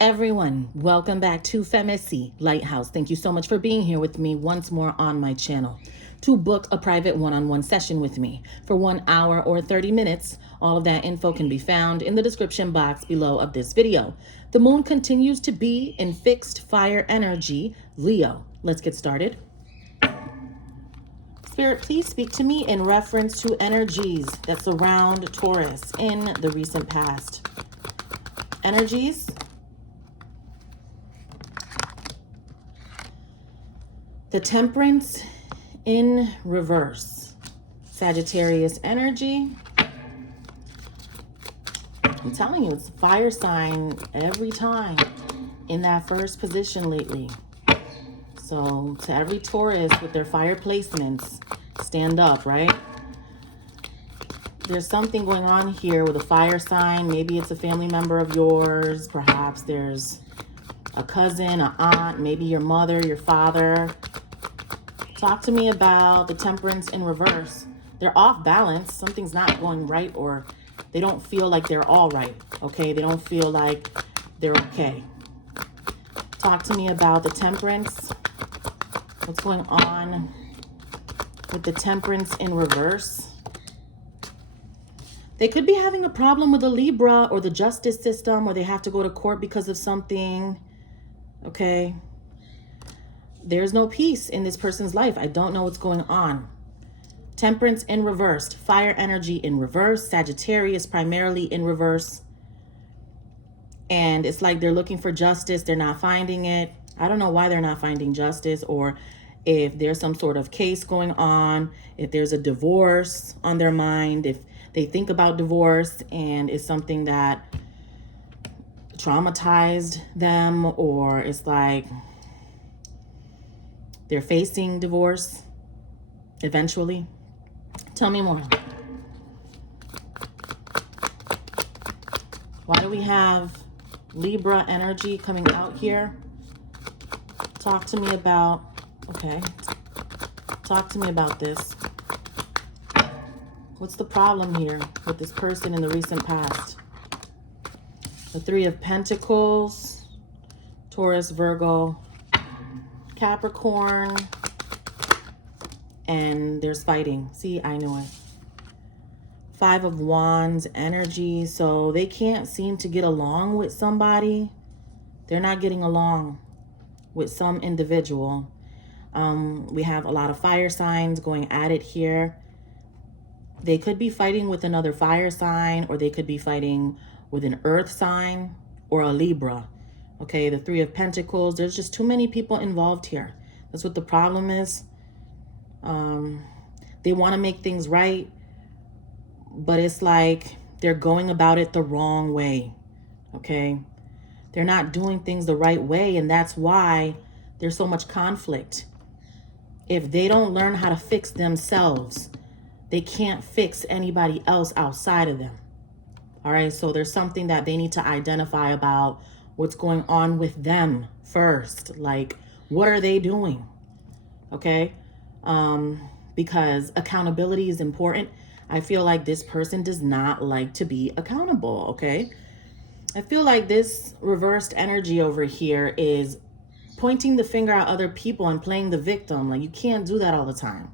Everyone, welcome back to FEMACY'S LightHouse. Thank you so much for being here with me once more on my channel. To book a private one-on-one session with me for 1 hour or 30 minutes, all of that info can be found in the description box below of this video. The moon continues to be in fixed fire energy, Leo. Let's get started. Spirit, please speak to me in reference to energies that surround Taurus in the recent past. Energies. The Temperance in reverse. Sagittarius energy. I'm telling you, it's fire sign every time in that first position lately. So to every Taurus with their fire placements, stand up, right? There's something going on here with a fire sign. Maybe it's a family member of yours. Perhaps there's a cousin, an aunt, maybe your mother, your father. Talk to me about the Temperance in reverse. They're off balance. Something's not going right, or they don't feel like they're all right, okay? They don't feel like they're okay. Talk to me about the Temperance. What's going on with the Temperance in reverse? They could be having a problem with the Libra or the justice system, or they have to go to court because of something, okay? There's no peace in this person's life. I don't know what's going on. Temperance in reverse. Fire energy in reverse. Sagittarius primarily in reverse. And it's like they're looking for justice. They're not finding it. I don't know why they're not finding justice, or if there's some sort of case going on, if there's a divorce on their mind, if they think about divorce and it's something that traumatized them, or it's like they're facing divorce eventually. Tell me more. Why do we have Libra energy coming out here? Talk to me about, okay. Talk to me about this. What's the problem here with this person in the recent past? The Three of Pentacles, Taurus, Virgo, Capricorn, and there's fighting. See, I knew it. Five of Wands energy. So they can't seem to get along with somebody. They're not getting along with some individual. We have a lot of fire signs going at it here. They could be fighting with another fire sign, or they could be fighting with an earth sign or a Libra. Okay, the Three of Pentacles. There's just too many people involved here. That's what the problem is. They want to make things right, but it's like they're going about it the wrong way. Okay, they're not doing things the right way, and that's why there's so much conflict. If they don't learn how to fix themselves, they can't fix anybody else outside of them. All right, so there's something that they need to identify about what's going on with them first. Like, what are they doing? Okay, because accountability is important. I feel like this person does not like to be accountable, okay? I feel like this reversed energy over here is pointing the finger at other people and playing the victim. Like, you can't do that all the time.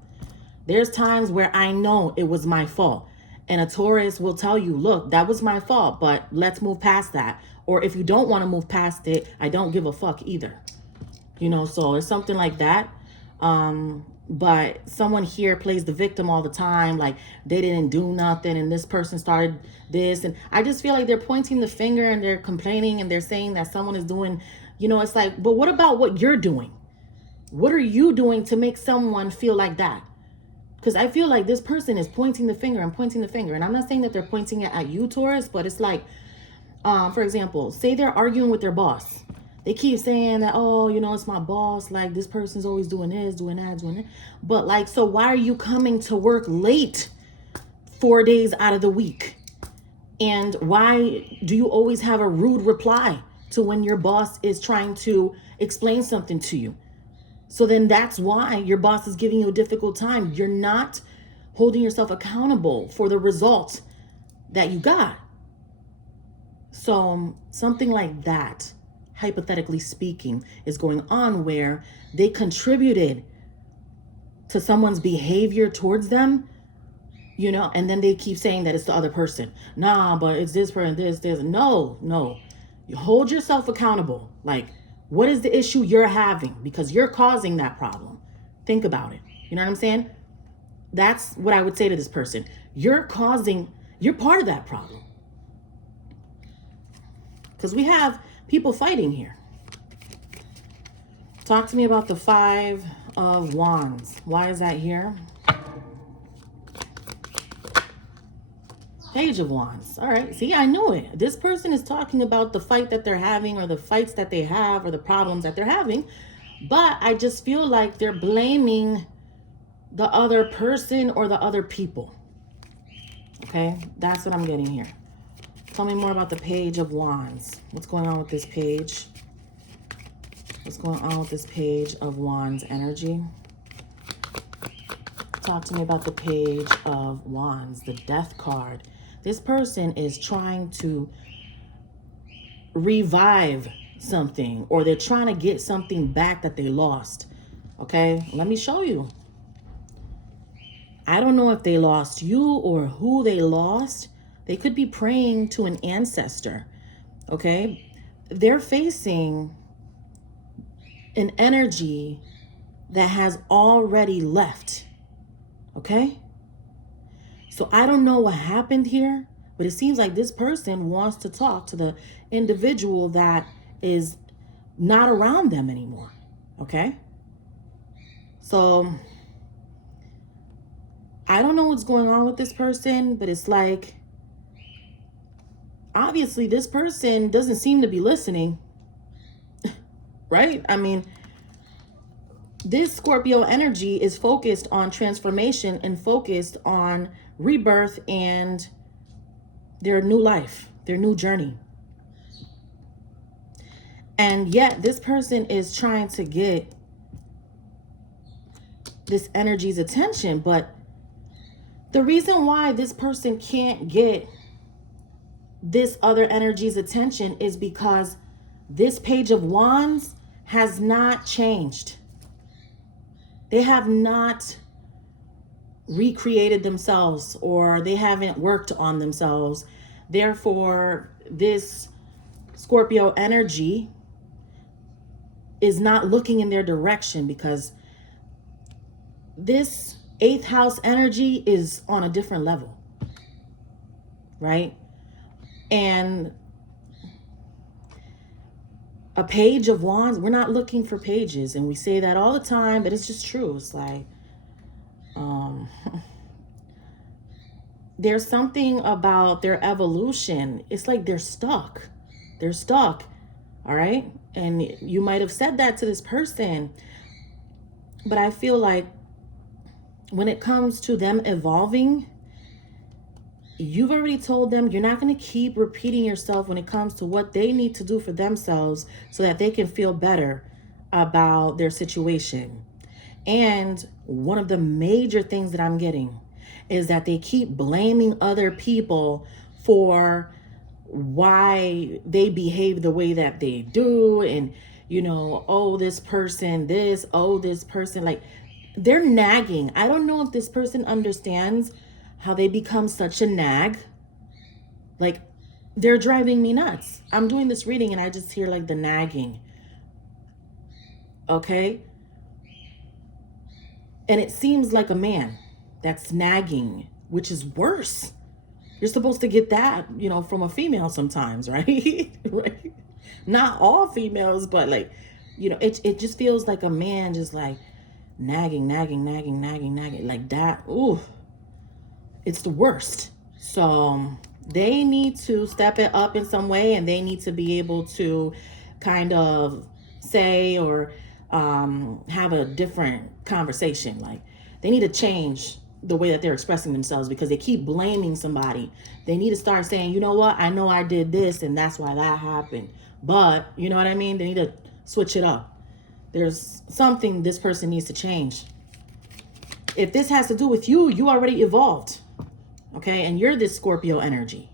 There's times where I know it was my fault. And a Taurus will tell you, look, that was my fault, but let's move past that. Or if you don't want to move past it, I don't give a fuck either. You know, so it's something like that. But someone here plays the victim all the time. Like, they didn't do nothing and this person started this. And I just feel like they're pointing the finger and they're complaining and they're saying that someone is doing, you know, it's like, but what about what you're doing? What are you doing to make someone feel like that? Because I feel like this person is pointing the finger and pointing the finger. And I'm not saying that they're pointing it at you, Taurus, but it's like, for example, say they're arguing with their boss. They keep saying that, oh, you know, it's my boss. Like, this person's always doing this, doing that, doing that. But like, so why are you coming to work late 4 days out of the week? And why do you always have a rude reply to when your boss is trying to explain something to you? So then that's why your boss is giving you a difficult time. You're not holding yourself accountable for the result that you got. So something like that. hypothetically speaking, is going on where they contributed to someone's behavior towards them, you know, and then they keep saying that it's the other person. Nah, but it's this person, this. No. You hold yourself accountable. Like, what is the issue you're having? Because you're causing that problem. Think about it. You know what I'm saying? That's what I would say to this person. You're part of that problem. Because we have people fighting here. Talk to me about the 5 of Wands. Why is that here? Page of Wands. All right. See, I knew it. This person is talking about the fight that they're having, or the fights that they have, or the problems that they're having. But I just feel like they're blaming the other person or the other people. Okay. That's what I'm getting here. Tell me more about the Page of Wands. What's going on with this page? What's going on with this Page of Wands energy? Talk to me about the Page of Wands, the Death card. This person is trying to revive something, or they're trying to get something back that they lost. Okay, let me show you. I don't know if they lost you or who they lost. They could be praying to an ancestor. Okay, they're facing an energy that has already left. Okay, so I don't know what happened here, but it seems like this person wants to talk to the individual that is not around them anymore. Okay, so I don't know what's going on with this person, but it's like, obviously this person doesn't seem to be listening. Right? I mean, this Scorpio energy is focused on transformation and focused on rebirth and their new life, their new journey. And yet this person is trying to get this energy's attention. But the reason why this person can't get this other energy's attention is because this Page of Wands has not changed. They have not recreated themselves, or they haven't worked on themselves. Therefore, this Scorpio energy is not looking in their direction, because this 8th house energy is on a different level, right? And a Page of Wands, we're not looking for pages, and we say that all the time, but it's just true. It's like, there's something about their evolution. It's like they're stuck. They're stuck. All right. And you might have said that to this person, but I feel like when it comes to them evolving, you've already told them you're not going to keep repeating yourself when it comes to what they need to do for themselves so that they can feel better about their situation. And one of the major things that I'm getting is that they keep blaming other people for why they behave the way that they do. And, you know, oh, this person, this, oh, this person, like, they're nagging. I don't know if this person understands how they become such a nag. Like, they're driving me nuts. I'm doing this reading and I just hear like the nagging. Okay. And it seems like a man that's nagging, which is worse. You're supposed to get that, you know, from a female sometimes, right? Right? Not all females, but like, you know, it just feels like a man just like nagging like that. Ooh, it's the worst. So they need to step it up in some way, and they need to be able to kind of say or have a different conversation. Like, they need to change the way that they're expressing themselves, because they keep blaming somebody. They need to start saying, you know what, I know I did this and that's why that happened. But you know what I mean? They need to switch it up. There's something this person needs to change. If this has to do with you, you already evolved. Okay, and you're this Scorpio energy.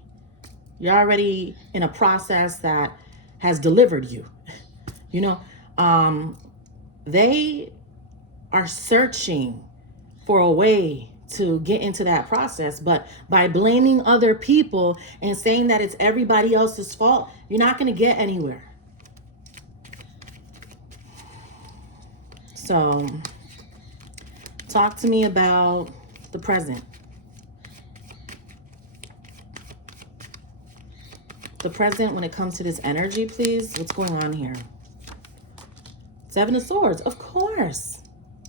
You're already in a process that has delivered you. You know, they are searching for a way to get into that process, but by blaming other people and saying that it's everybody else's fault, you're not going to get anywhere. So talk to me about the present. The present when it comes to this energy, please. What's going on here? Seven of Swords. Of course.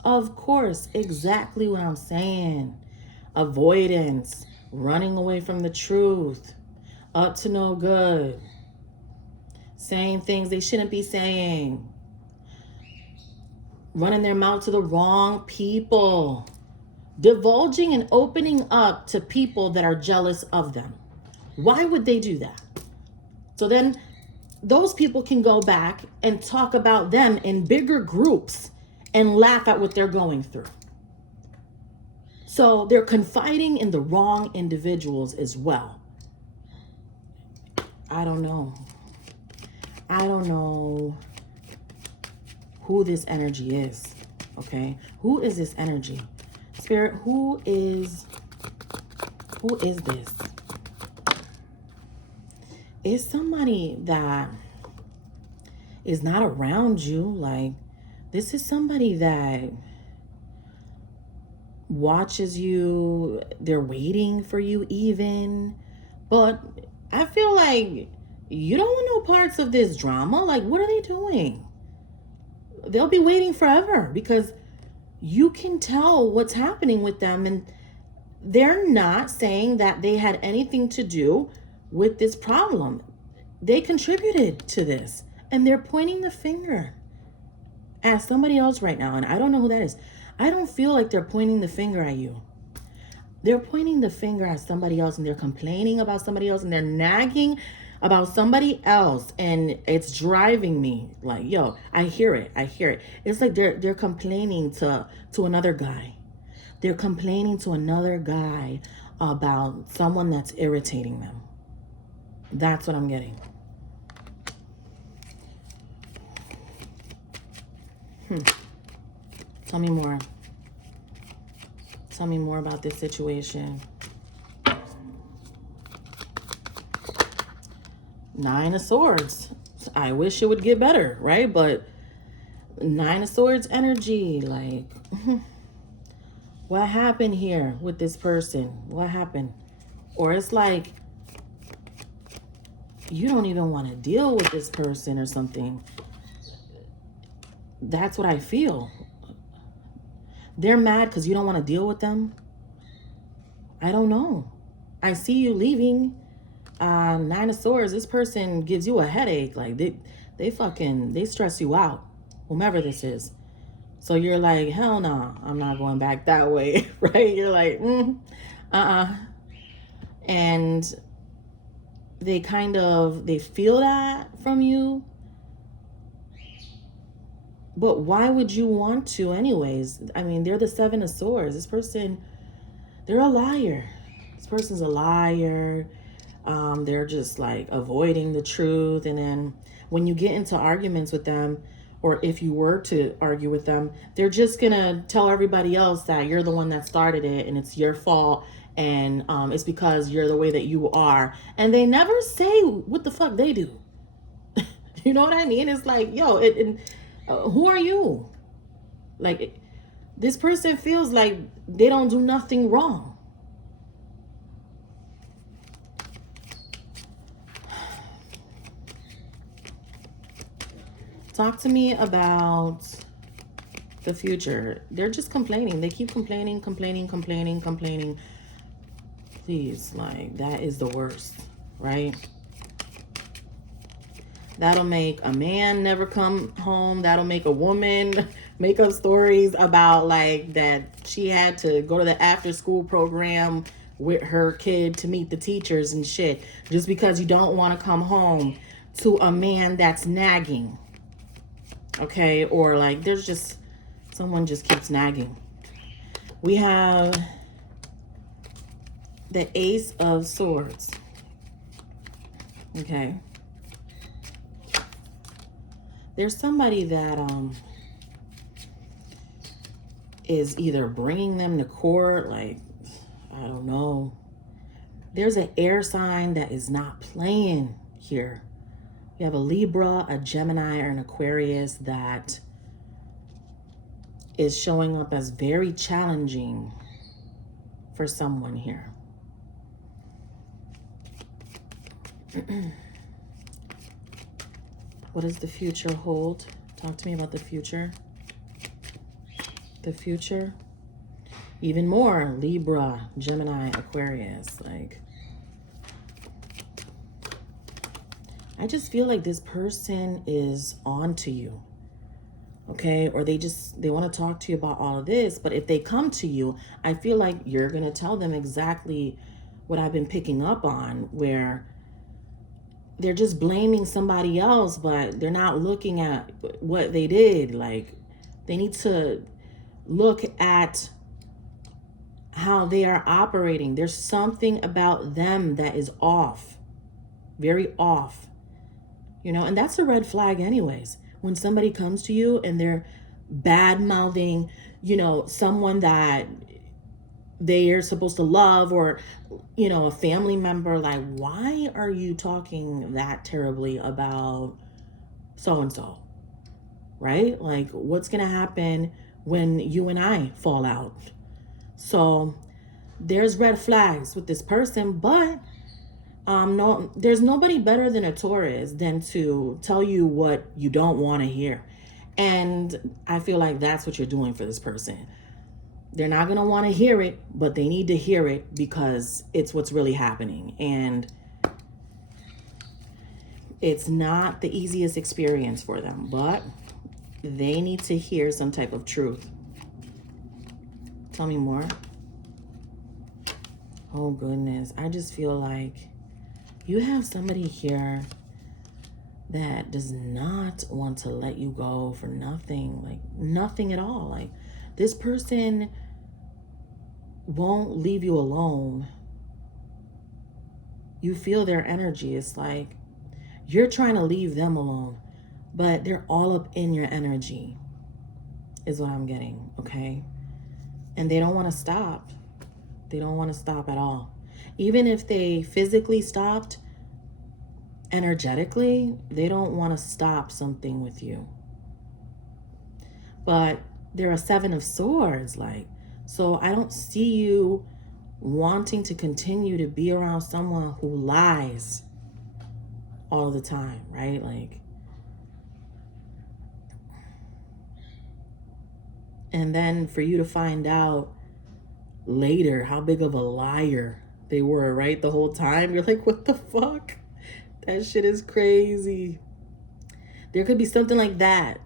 Of course. Exactly what I'm saying. Avoidance. Running away from the truth. Up to no good. Saying things they shouldn't be saying. Running their mouth to the wrong people. Divulging and opening up to people that are jealous of them. Why would they do that? So then those people can go back and talk about them in bigger groups and laugh at what they're going through. So they're confiding in the wrong individuals as well. I don't know. I don't know who this energy is. Okay? Who is this energy? Spirit, who is this? Is somebody that is not around you. Like, this is somebody that watches you. They're waiting for you even. But I feel like you don't want no parts of this drama. Like, what are they doing? They'll be waiting forever because you can tell what's happening with them. And they're not saying that they had anything to do with this problem. They contributed to this, and they're pointing the finger at somebody else right now. And I don't know who that is. I don't feel like they're pointing the finger at you. They're pointing the finger at somebody else, and they're complaining about somebody else, and they're nagging about somebody else. And it's driving me like, yo, I hear it. I hear it. It's like they're complaining to another guy. They're complaining to another guy about someone that's irritating them. That's what I'm getting. Tell me more. Tell me more about this situation. Nine of Swords. I wish it would get better, right? But Nine of Swords energy, like, what happened here with this person? What happened? Or it's like, you don't even want to deal with this person or something. That's what I feel. They're mad because you don't want to deal with them. I don't know. I see you leaving. Nine of Swords, this person gives you a headache. Like, they stress you out, whomever this is. So you're like, hell no, I'm not going back that way, right? You're like, And they feel that from you. But why would you want to anyways? I mean, they're the Seven of Swords. This person, they're a liar. This person's a liar. They're just like avoiding the truth. And then when you get into arguments with them, or if you were to argue with them, they're just gonna tell everybody else that you're the one that started it and it's your fault. And it's because you're the way that you are. And they never say what the fuck they do. You know what I mean? It's like, yo, who are you? Like, this person feels like they don't do nothing wrong. Talk to me about the future. They're just complaining. They keep complaining. Please, like, that is the worst, right? That'll make a man never come home. That'll make a woman make up stories about like that she had to go to the after school program with her kid to meet the teachers and shit. Just because you don't want to come home to a man that's nagging. Okay? Or like there's just, someone just keeps nagging. We have the Ace of Swords. Okay. There's somebody that is either bringing them to court, like, I don't know. There's an air sign that is not playing here. You have a Libra, a Gemini, or an Aquarius that is showing up as very challenging for someone here. What does the future hold? Talk to me about the future. The future. Even more, Libra, Gemini, Aquarius. Like, I just feel like this person is on to you. Okay, or they want to talk to you about all of this, but if they come to you, I feel like you're going to tell them exactly what I've been picking up on, where they're just blaming somebody else, but they're not looking at what they did. Like, they need to look at how they are operating. There's something about them that is off, very off, you know, and that's a red flag anyways. When somebody comes to you and they're bad mouthing, you know, someone that they are supposed to love, or, you know, a family member, like, why are you talking that terribly about so-and-so, right? Like, what's going to happen when you and I fall out? So there's red flags with this person, but no, there's nobody better than a Taurus than to tell you what you don't want to hear. And I feel like that's what you're doing for this person. They're not going to want to hear it, but they need to hear it because it's what's really happening. And it's not the easiest experience for them, but they need to hear some type of truth. Tell me more. Oh, goodness. I just feel like you have somebody here that does not want to let you go for nothing, like nothing at all. Like, this person won't leave you alone. You feel their energy. It's like you're trying to leave them alone, but they're all up in your energy, is what I'm getting, okay? And they don't want to stop. They don't want to stop at all. Even if they physically stopped, energetically, they don't want to stop something with you. But they're a 7 of Swords, like, so I don't see you wanting to continue to be around someone who lies all the time, right? Like, and then for you to find out later how big of a liar they were, right? The whole time, you're like, what the fuck? That shit is crazy. There could be something like that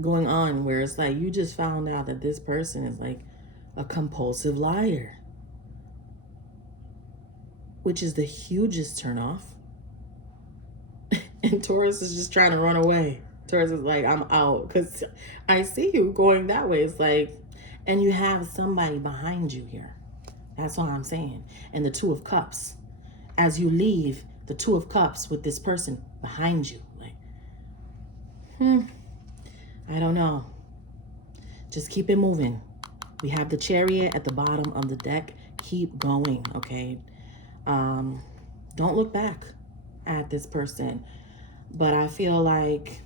going on where it's like you just found out that this person is like a compulsive liar, which is the hugest turnoff. And Taurus is just trying to run away. Taurus is like, I'm out because I see you going that way. It's like, and you have somebody behind you here. That's all I'm saying. And the 2 of Cups, as you leave, the 2 of Cups with this person behind you. Like, I don't know. Just keep it moving. We have the Chariot at the bottom of the deck. Keep going, okay? Don't look back at this person. But I feel like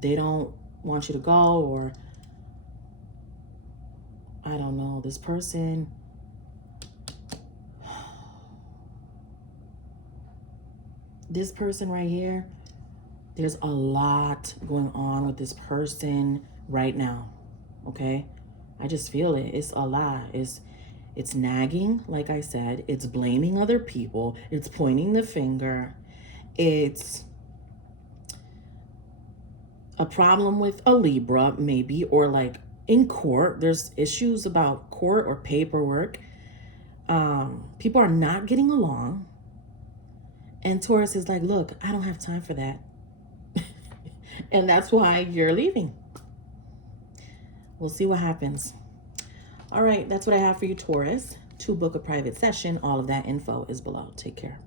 they don't want you to go, or I don't know, this person. This person right here, there's a lot going on with this person right now, okay? I just feel it. It's a lot. It's nagging, like I said. It's blaming other people. It's pointing the finger. It's a problem with a Libra, maybe, or like in court. There's issues about court or paperwork. People are not getting along. And Taurus is like, look, I don't have time for that. And that's why you're leaving. We'll see what happens. All right, that's what I have for you, Taurus. To book a private session, all of that info is below. Take care.